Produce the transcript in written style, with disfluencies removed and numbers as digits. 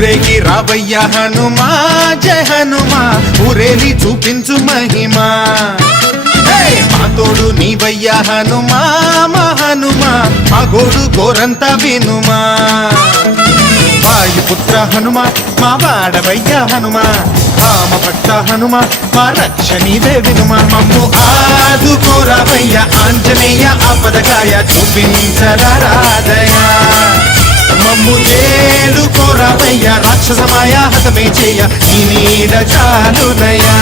ఊరేగి రావయ్య హనుమా జయ హనుమా ఊరేలి చూపించు మహిమా మా తోడు నీవయ్య హనుమా మా హనుమా మా గోడు గోరంత వినుమా వాయుపుత్ర హనుమా మా వాడవయ్య హనుమా రామ భక్త హనుమా మా రక్షణీదే వినుమా మమ్ము ఆదుకోరావయ్య ఆంజనేయ ఆపదకాయ చూపించరాదయా మమ్ము చేలుకోరావయ్య రాక్షసమాయ హతమే చేయ నీ నీడ చాలునయా